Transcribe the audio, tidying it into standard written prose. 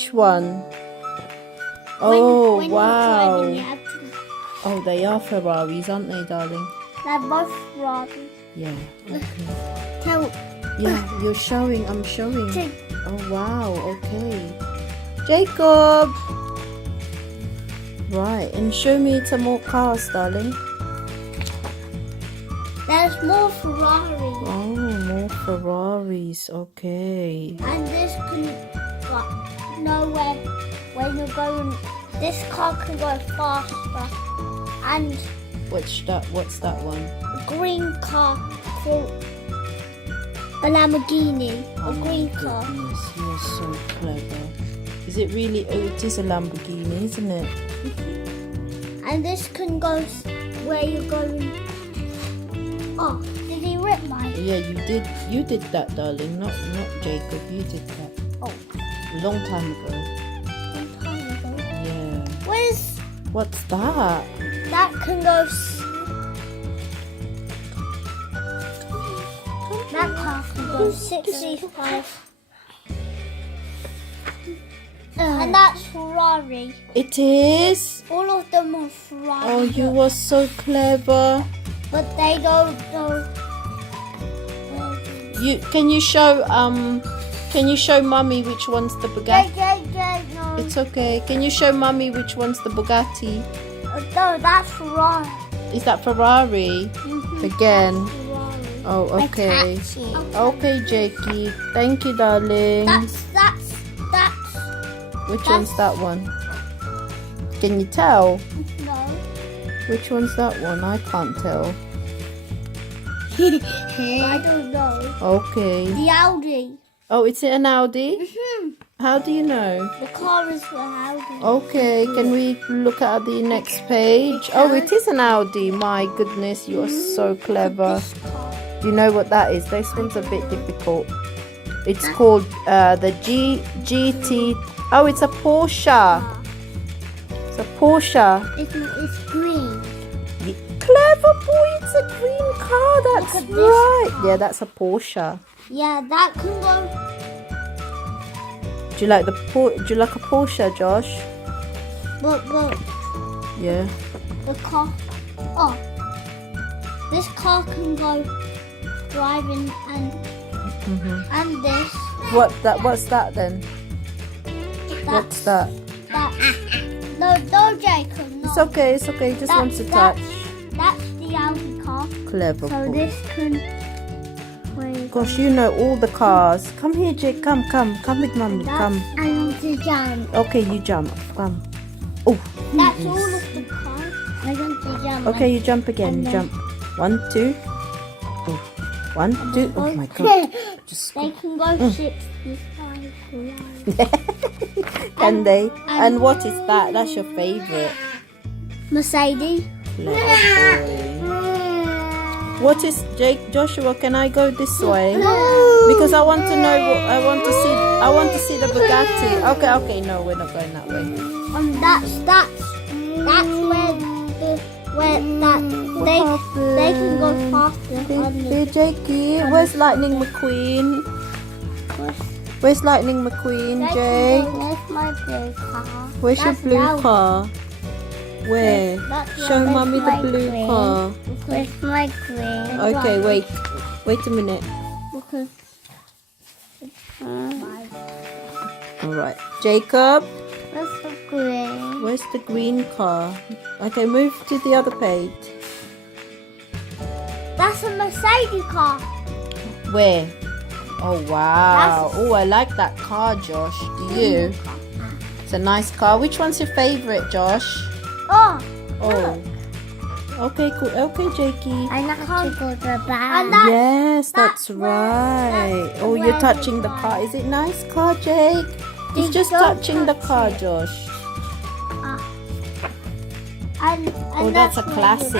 Which one? Oh, when wow. You're driving, you have to, Oh, they are Ferraris, aren't they, darling? they're both Ferraris. Yeah. Okay. Tell Yeah, you're showing. I'm showing. to Oh, wow. Okay. Jacob. Right, and show me some more cars, darling. there's more Ferraris. Oh, more Ferraris. Okay. And this can know where you're going. This car can go faster. And What's that? What's that one? a green car called a Lamborghini. A green car. Goodness, you're so clever. Is it really? Oh, it is a Lamborghini, isn't it? And this can go where you're going. Oh, did he rip mine? Yeah, you did. You did that, darling. Not Jacob. You did that Oh, a long time ago. long time ago. Yeah. Where's What's that? that can go? That car can go 65. And that's Ferrari. It is. All of them are Ferrari. Oh, you were so clever. But they don't know. Can you show Mummy which one's the Bugatti? No. It's okay. Can you show Mummy which one's the Bugatti? No, that's Ferrari. Is that Ferrari? Again. Ferrari. Oh, okay. Taxi. Okay, Jakey. Thank you, darling. That's. Which one's that one? Can you tell? No. Which one's that one? I can't tell. I don't know. Okay. The Audi. Oh, it's an Audi? How do you know? The car is the Audi. Okay, can we look at the next page? Oh, it is an Audi. My goodness, you are so clever. This car. You know what that is? This one's a bit difficult. It's called the GT. Oh, it's a Porsche. It's a Porsche. It's green. Clever boy, it's a green car. That's Look at this right. car. Yeah, that's a Porsche. Yeah, that can go. Do you like Do you like a Porsche, Josh? But Yeah. the car. Oh, this car can go driving and this. What's that then? What's that? That. No, Jacob. No. It's okay. It's okay. Just want to touch. That's the Audi car. Clever So boy. this can. Wait. Gosh, you know all the cars. Come here, Jake. Come with Mummy. Come. I want to jump. Okay, you jump. Come. Oh. That's all of the cars. I want to jump. Okay, you jump again. You jump. 1, 2. Oh. 1, 2. Oh my God. Just They can go 65 can they? And what is that? That's your favorite. Mercedes. Clever boy. What is Joshua? Can I go this way? Because I want to know what I want to see. I want to see the Bugatti. Okay. No, we're not going that way. That's where they can go faster. Hey, Jakey, where's Lightning McQueen? Where's Lightning McQueen, Jake? There's my blue car. Where's your That's blue loud. car? Where? That's Show my- Mummy the my blue green. car. Where's my green? Okay, wait a minute. Okay. All right, Jacob. Where's the green? Where's the green car? Okay, move to the other page. That's a Mercedes car. Where? Oh wow! Oh, I like that car, Josh. Do you? It's a nice car. Which one's your favorite, Josh? Oh. Oh. Okay, cool. Okay, Jakey. And I can't go to the back. Yes, that's right. Oh, you're touching the car. Is it nice car, Jake? He's just touching the car, Josh. And Oh, that's a classic.